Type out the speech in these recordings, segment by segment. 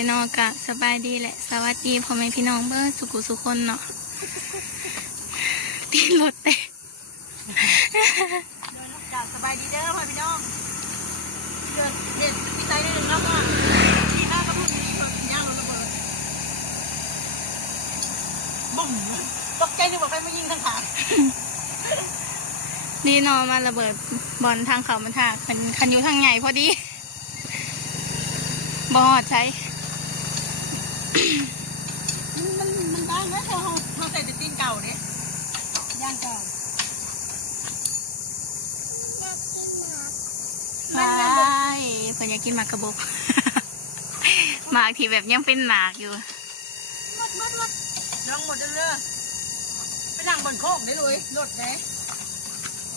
ยนอกะสบายดีแหละสวัสดีพ่อแม่พี่น้องเบิ้งสุขุสุคนเนาะตีนรถเตะสบายดีเด้อพ่อพี่น้องเกิดเด็ดพี่ใจได้หนึ่งแล้วก็ที่หน้าก็พูดนี้แบบย่างระเบิดบุ้มตกใจนึกว่าไปมายิงทางขาดีนอมาระเบิดบอลทางเขามันทางคันอยู่ทางใหญ่พอดีบอดใช้มันบ้างนะเขาใส่แต่ตีนเก่าเนี่ยย่างเก่าไม่เพื่อนอยากกินหมากกระบอกหมากที่แบบยังเป็นหมากอยู่มัดน้องหมดเรื่อยไปนั่งบนโคกได้เลยรถไหน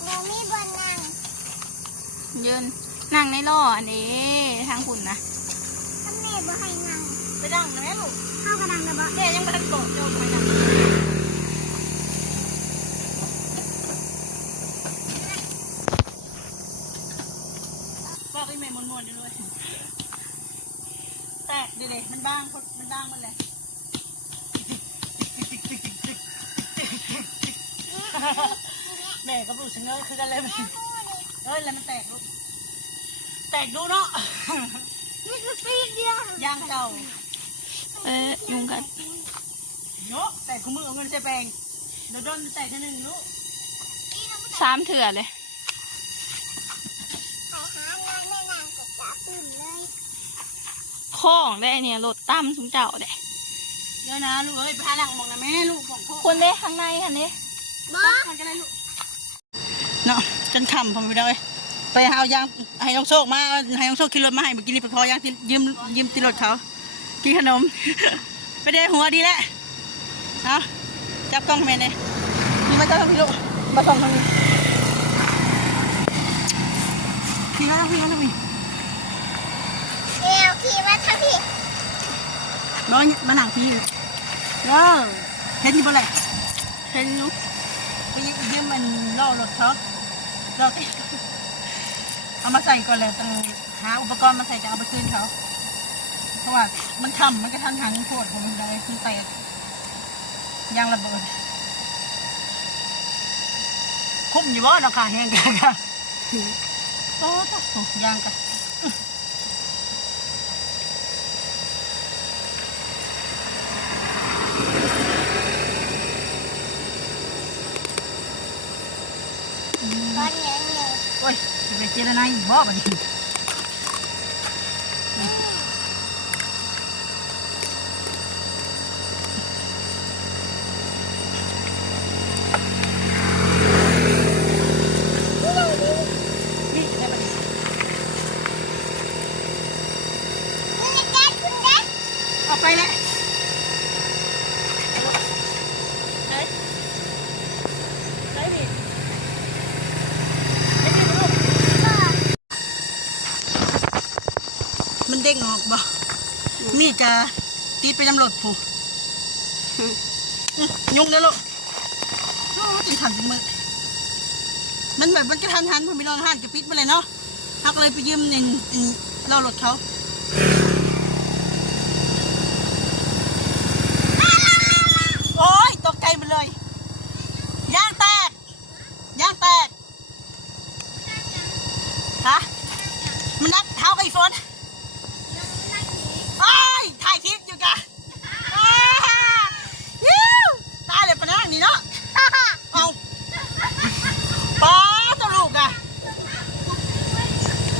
หนูมีบนนั่งยืนนั่งในล้ออันนี้ทางคุณนะถ้าแม่บ่ให้นั่งไปนั่งนะแม่ลูกเข้ากระดังนะบ่แม่ยังไม่ทันโตเจ้าไปนั่งบอกให้แม่มวนๆได้เลยแตกดีเลยมันบ้างมันเลยแม่ก็รู้สึกเงยคือกันเลยมันแล้วมันแตกลูกแตกดูเนาะนี่คือปีเดียวย่างเก่ายุงกัดเนาะแตกขมือเอาเงินใส่แปลงเดี๋ยวโดนแตกทีหนึ่งลูก3 เถื่อเลยหานั่งไม่นั่งก็จับตื่นเลยข้องได้เนี่ยรถตั้มสุงเจ้าได้เดี๋ยวนะลูกเอ้ยพาหลังมองนะแม่ลูกบอกพ่อคนได้ข้างในคันนี้บ่กันได้ลูกเนาะจนคำผมไปเลยไปเอายางให้น้องโชคมาให้น้องโชคขี่รถมาให้เมื่อกี้นี่ไปขอยางยืมตีรถเขากินขนมไปได้หัวดีแล้วเอาจับกล้องแม่เนี่ยมีมาจับทางพี่ลูกมาส่องทางนี้ขี่มาทางพี่เดี๋ยวขี่มาทางพี่ร้อนมาหนังพี่เห็นที่บ่ไรเห็นอยู่ไปยืมมันล่อรถเขาเราเอามาใส่ก่อนเลยต้องหาอุปกรณ์มาใส่จะเอาไปคืนเขาเพราะว่ามันทำมันก็ทันหันโคตรของมันได้คือแตกยางระเบิดคุ้มอยู่ว่าราคาแห้งกันค่ะโอ้โหยางกันก้อนใหญ่เลยโอ้ยไปเจรนายบ่บัดนี้ออกไปแล้วมันเด้งออกบ่มีดจะตีไปตำรวจผู้ยุ่งเลยลูกโอ้จนทันจนมือมันแบบมันกระทันผมไม่ลองห้านจะปิดมาเลยเนาะฮักเลยไปยืมหนึ่งเรารถเขาโอ้ยตกใจมันเลยยางแตกฮะมันนักเท้ากับอีฟอนถ่ายคลิปอยู่กันตายเลยปะนั่งนี่เนาะเอาป้าตัวลูกอะ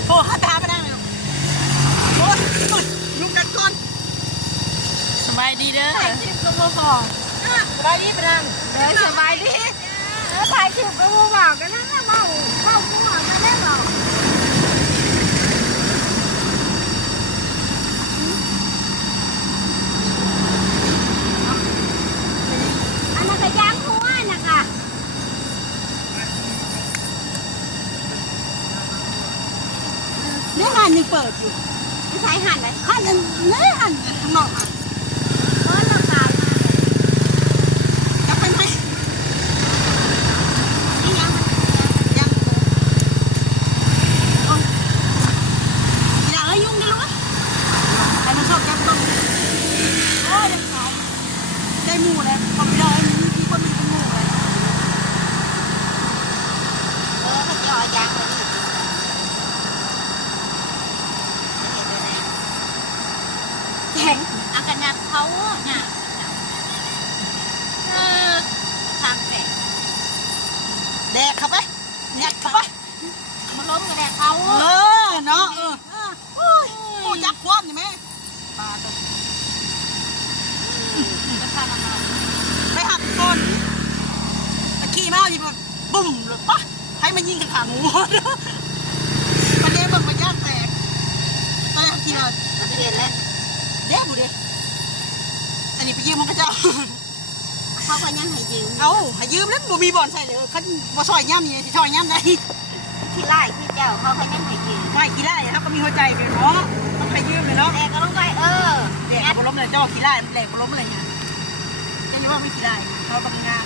โอ้ฮัตตาปะนั่งเลยโอ้ยลูกกันก่อนสบายดีเด้อถ่ายคลิปกับพ่อสบายดีปะนั่งสบายดีถ่ายคลิปกับพ่อบอกกันนะเมามั่วมาได้เปล่าอันนั้นก็ย่างหัวนะคะนี่หันยังเปิดอยู่ไม่ใช่หั่นเลยหันนี่หันข้างนอกอ่ะก้อนราคาจะเป็นไหมยังอย่ายุ่งดิลูกให้มันชอบจับต้อง ยังขายได้หมูเลยผมไม่ได้มีคนมีเป็นหมูเลย เขาจะเอายางมาดิแข็งอากันยักเขาเนี่ยทางแข็ง แดกเข้าไปแดกเข้าไป มันล้มกับแดกเขา เนาะกูจับควันใช่ไหมปลาตัว จะพามา ไปหักก้นตะกี้มาดิมันบุ้มเลยปะให้มันยิงกันขางูมันเด้มันย่างแตกอะไรทีละ เราไปเรียนแล้ว เด้บุเด้อันนี้ไปยืมมันก็เจ้า เขาก็ยังให้ยืม เอาให้ยืมแล้วบ่มีบ่อนใส่เลยเขาบ่ซอยย่ำนี่สิซอยย่ำได้ ที่ไล่ที่เจ้าเขาก็ยังให้ยืม ไม่กี่ไร่ครับก็มีหัวใจเป็นเนาะต้องไปยืมเลยเนาะ แต่ก็ต้องไปแดกบ่ล้มเลยเจ้ากี่ไร่แดกบ่ล้มอะไรเงี้ยอันนี้ว่าไม่กี่ไร่เขาทำงาน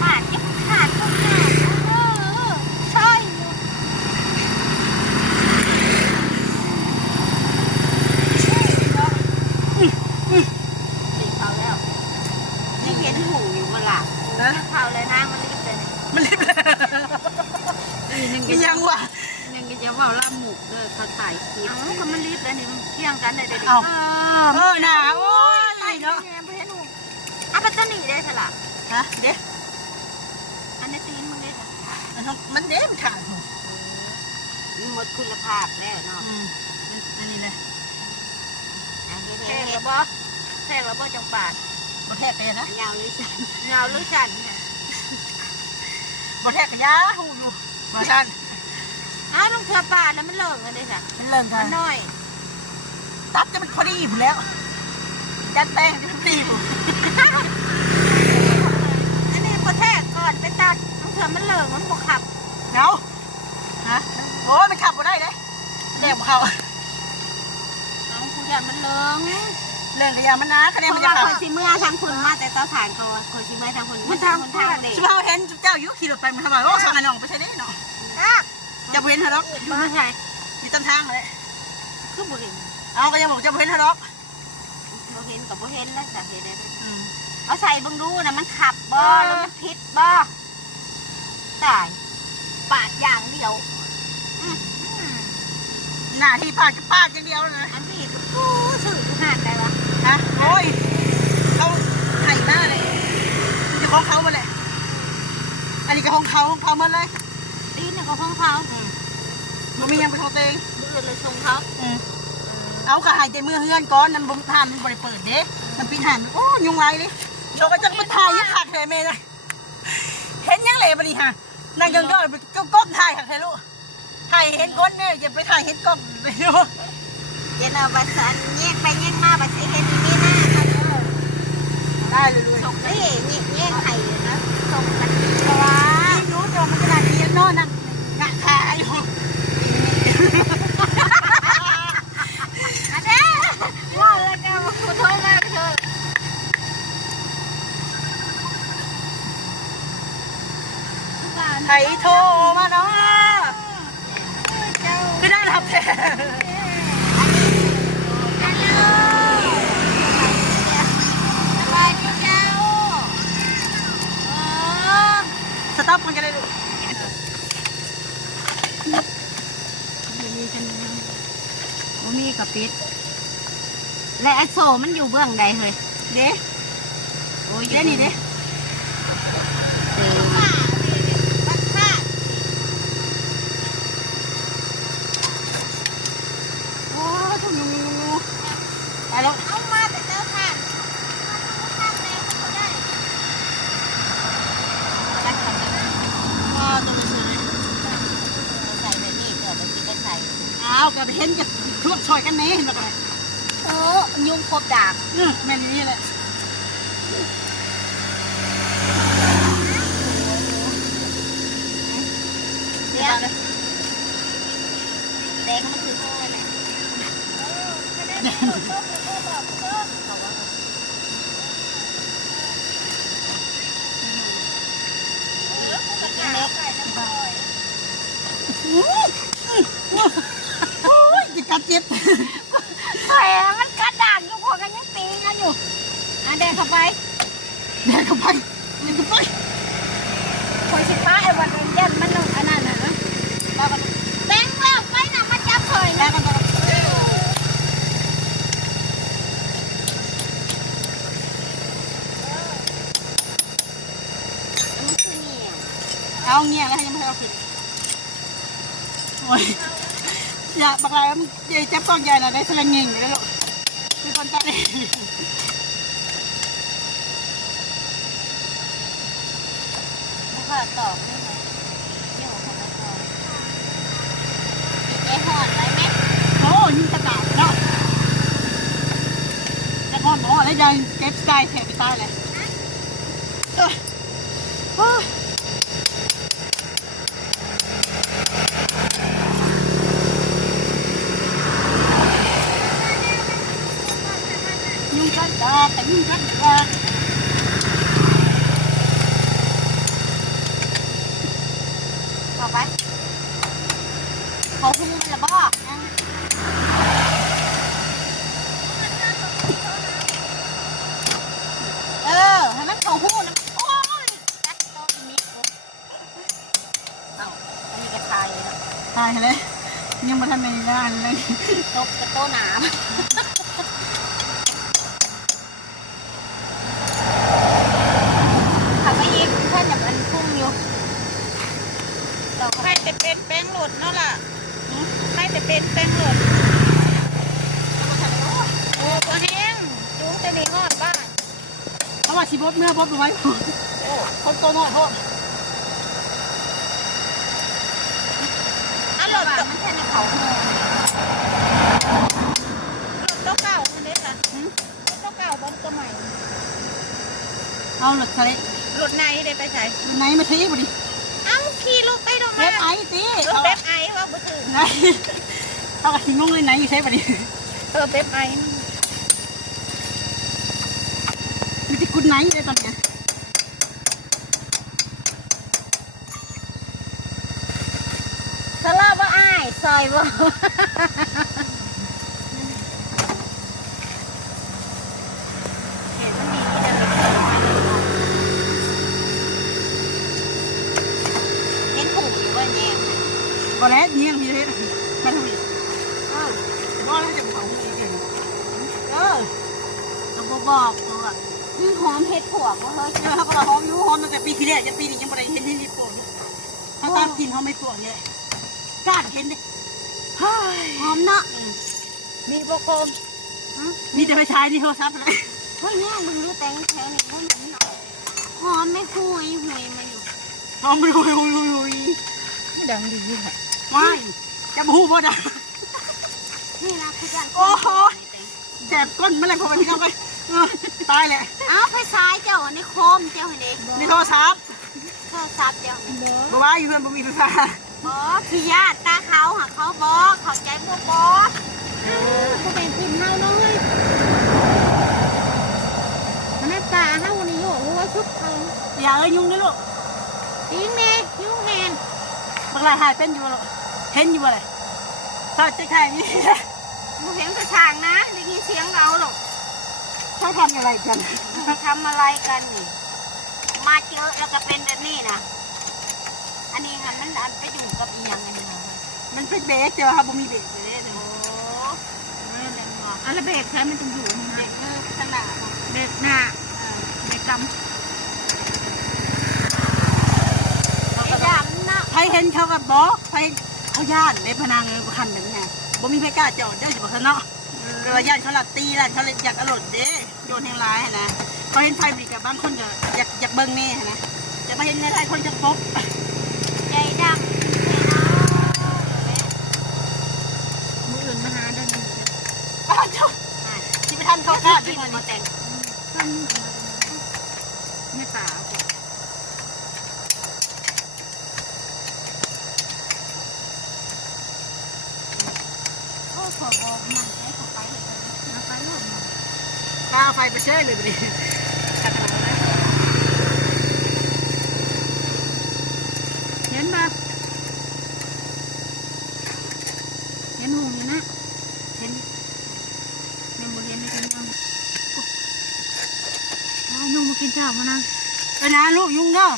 ขาดยังขาดก็ขาดใช่ติดเขาแล้วยังเห็นหูอยู่มันหลับ นะ เขาเลยนะมันรีบเลย มันรีบมียังวะ ยังจะว่าล่าหมูเลยเขาถ่ายคลิปก็มันรีบเลยนี่มันเที่ยงกันเลยเด็ก น่ะโอ้ยเนาะ อ่ะปัตตานีได้สละ ฮะเด้ อันนี้ตีนมึงได้สละ มันเด้มันขาด หมดคุณภาพแล้วเนาะ อันนี้เลย แทงระบ่แทงระบ่จังปาด บ่แทกกันนะ ยาวหรือสั้นยาวหรือสั้นเนี่ย บ่แทกกันยาหูอยู่บ่ชัน อ้าวลุงเธอปาดแล้วมันเลิกกันได้สะ มันเริ่มกั มัน นน้อย ตับจะมันพอดีอยู่แล้วยันแป้งจะมันดีอยู่ อันนี้พอแทกก่อนไปตัดลุงเธอมันเลิกมันบกขับ เนาฮะโอ้ยมันขับบ่ได้เลยแดกบ่เข้า น้องผู้ชายมันเลิง เรื่องระยะมันนะคะแนน เพ มัน ราะ จะ ว่า ขั ค บ นสิเมื่อทางคุณมาแต่เตาถ่านก็คนสิเมื่อทางคุณมันทางเด็ก ชิบะเห็นเจ้าอยู่ขี่รถไปมันทำไมโอ้สองอันน้องไปใช่ได้เนาะจะเห็นฮะล็อก อยู่ไม่ใช่ อยู่ต้นทางเลย คือบ่เห็น เอาก็ยังบอกจะเห็นฮะล็อก บ่เห็นกับบ่เห็นแล้วสาเหตุใดเอาใส่บังดูนะมันขับบ่แล้วมันพิษบ่ตายปาดอย่างเดียว หน้าที่ปากจะปากอย่างเดียวเลย อันนี้กูสื่อทุกหานได้ปะ ฮะโอ้ยเขาไข่หน้าเลยจะของเขาไปเลยอันนี้ก็ของเขาหมดเลย ตีนก็ของเขา มันมียังเป็นของตัวเอง มือเลยชงเขา เอากระหายใจมือเฮือนก้อนนั้นบ่ทานมันบริเปิดเด้มันปิดหันโอ้ยุงไรเลยโชว์ก็จะมาถ่ายยังขาดเลยเมย์เลยเห็นยังเลยบัดนี้ฮะนั่งยังก็ก้มถ่ายขาดเลยลูกถ่ายเห็นก้นเนี่ยอย่าไปถ่ายเห็นกล้องไปดู เจนเอาบัตรสันแยกไปแยกมาบัตรเห็นนี่หน้าเขาเด้อ ได้เลย ส่งนี่แยกไข่นะส่งกันเพราะว่า รู้จักมันขนาดนี้ยังนอนนั่งงะขาอยู่ อันนี้ว่าแล้วแกมาขอโทษมากเถอะ ไถโทรมาเนาะไม่ได้รับแทน ฮัลโหลสบายดีเจ้าสต๊อปมันก็ได้ลูก มีกับปิดและไอโซมันอยู่เบื้องใดเฮ้ย เด้ โอ้ย เด้นี่เด้โอ้ทุกงูไปแล้ว เอามาแต่เจ้าท่านมาตัวเฉย ใส่แบบนี้เกิดมันจะใส่ อ้าวกับเห็นกับช่วยช่วยกันนี้เห็นไหมกัน โอ้ยุงครบดาบ แม่นี่แหละ เดี๋ยวแดงมันคือโอ้ยแหละ โอ้ยจะกัดเจ็บ เฮ้ยมันกระด่างอยู่พวกกันยังตีกันอยู่เดินเข้าไป เดี๋ยวเข้าไปเดี๋ยวเข้าไป คนสิป้าไอ้วันเย็นมันลงอันนั้นนะเราก็แบงค์แล้วไปน่ะมันจับเผย แล้ แล้ว ว กัน มันคือเหนียว เอาเงี้ยแล้วยังไม่ให้เราขึ้นโอ้ยอย่าบักไรมันใหญ่จับกล้องใหญ่น่ะได้สลังเงี้ยแล้วคือคนตาเอง แล้วก็ตอกได้ไหมเดี๋ยวเขาจะตอกไอ้หอดไรไหม โอ้ยิงกระดาษเนาะแต่ก่อนหมอแล้วยังเก็บได้แถบไปตายเลยยุ่งกันจ้าแต่ยุ่งกันจ้า ต่อไปเขาหุ้มมันละบ่ให้มันเขาหุ้มนะโอ้ยตัดต้นมิกเอาอันนี้ก็ทายเลยนะ ตายเลยยังมาทำในด้านเลย ตบกระโตหนามขับไปอีกเพื่อนแบบมันพุ่งอยู่ต่อไป ให้แต่เป็นแป้งหลุดเนาะล่ะให้แต่เป็นแป้งหลุดโอ้ตัวแห้งจุ้งจะมีงอดบ้านเพราะว่าชีบดเมื่อบดไว้โอ้คนตัวน้อยโทษ อ่ะหลดมันแค่ในเขาหัว ตัวเก่ามันเด็ดละตัวเก่าบนตัวใหม่เอาหลุดทะเล หลุดในได้ไปใส่ หลุดไหนมาทีบุดิ เอ้าขี่ลูกไปลง เว็ มา บไอตี รถเบบไอว่าบุตร ไหนเอากระถิ่นงงเลยไหนอยู่ใช่บุดิ เบบไอ มีที่กุดไหนเลยตอนเนี้ย สลาบ่ไอซอยบ่เห็นมันมีที่เดินไปเห็นหูอยู่ว่าแย่ ก็แล้วเงี้ยงพี่เลยมาทำอีกก็แล้วจะบอกอีกเราบอกตัว หอมเห็ดผวกว่าเฮ้ย เขาก็หอมอยู่หอมตั้งแต่ปีที่แล้วจะปีนี้ยังไม่ได้เห็นที่ญี่ปุ่นเขาตามกินเขาไม่ปวดเลยกล้าเห็นดิ หอมเนาะมีโปรโกม มีแต่ไปใช้ที่โทรศัพท์อะไร เฮ้ยเนี่ยมึงรู้แตงแถวนี้มันหอมไม่คุยหุยมาอยู่ หอมรุย ดังดียิ่งอ่ะ ไม่จะบูบ่ได้ นี่นะคุณจัน โอ้โหแสบก้นเมื่อไรพอวันที่เราไปตายแหละ อ้าวไปซ้ายเจ้าอันนี้โคมเจ้าเห็นดิ นี่โทรศัพท์ โทรศัพท์เจ้า บอกว่าอยู่เพื่อนบ่มีไฟฟ้า อ๋อคือญาติตาเขาหาเขาบอกเขาใจพวกบอกก็เป็นทีมเฮาเนาะเฮ้ยมันน่าตาเฮานี่โยกหัวชุบเขา อย่าเอ้ยยุ่งด้วยลูก จริงแม่ยุ่งแฮน บางรายหายเป็นอยู่ลูกเห็นอยู่อะไรสอดจะแค่นี้ มึงเห็นกระช่างนะได้ยินเสียงเราหรอก เขาทำอะไรกัน ทำอะไรกันนี่มาเจอแล้วก็เป็นแบบนี้นะอันนี้ค่ะมันอันไปอยู่กับอีหยังอันนี้ค่ะ มันเป็นเบรกเจอครับบ่มีเบรกเลย โอ้ไม่เล่นหรอก อะไรเบรกใช้มันต้องอยู่ เบรกมือข้างหน้า เบรกหน้าเบรกก ไอ้ดำนะ ใครเห็นเขากับบอกใครเขาย่านในพนังคันแบบนี้บ่มีใครกล้าจอดได้อยู่บ่คะเนาะเรือญาติเขาหลับตีร้านเขาเลยอยากอรดเด้โยนแห่งร้ายนะเขาเห็นไฟบริกับบางคนก็อยากเบิ่งนี่นะแต่มาเห็นในหลายคนจะพบ ใจดำ มืออื่นมาหาเดิน บ้านเจ้าที่ไปทันเขากล้า กิ ด้วย นมาแต่ง ไม่ป่า โอ้ขอบอกมันให้เขาไปเลยมาไปหมด กล้าไฟไปเชื่อเลยดิขนาดนั้น เห็นปะ หุงอยู่นะเห็นยังบ่เห็นเลยยังนุ่งมากินจ้ามานั่ง ไปนะลูกยุงเนาะ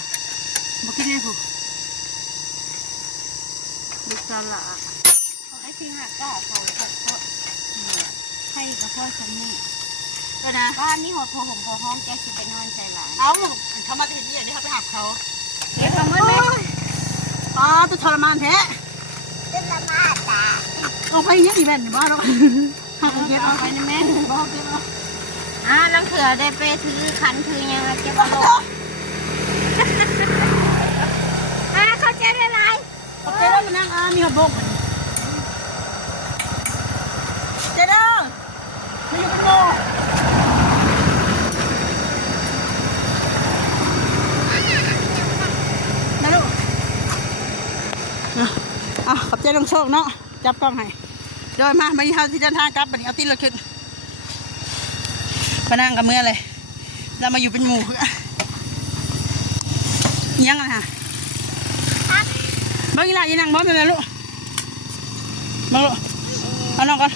มากินเลยผูก ลูกสาวละเขาให้ทิ้งหักก้าเขาให้กับพ่อฉันนี่ ไปนะ บ้านนี้หัวพอผมพอห้องแกคิดไปนอนใจหลาน เอาทำมาถึงนี่เขาไปหักเขา เด็กเขาเมื่อไหร่ อ๋อตัวทรมานแท้ จะละมาตา เอาไปยังอีแม่นบ้าแล้วหักเก็บเอา ไปนะแม่ บ้าเก็บเอา ลังเถื่อได้ไปถือขันถือยังเก็บมาลงเขาเจ๊ได้ไร โอเคแล้วมานั่งมีหัวบกเจเด้อมาอยู่เป็นโมนะลูกขอบใจลงโชคเนาะจับกล้องให้โดยมาอีกที่เดินทางกลับบัดนี้เอาตีรถขึ้นมานั่งกับเมื่อเลยเรามาอยู่เป็นหมู่ยังไงฮะเมื่อกี้ละยังนั่งบ้านเป็นไงลูกมาลูกเอาน้องก่อน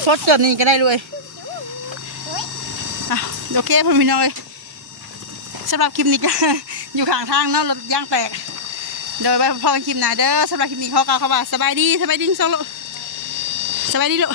โคตรเกิดนี่ก็ได้เลยโอเคพ่อพี่น้องเลยสำหรับคลิปนี้ก็ อยู่ข้างทางเนาะรถยางแตกโดยไว้พอกันคลิปหน้าเด้อสำหรับคลิปนี้ขอกล่าวคำว่าสบายดีสบายดีสองลูกสบายดีลูก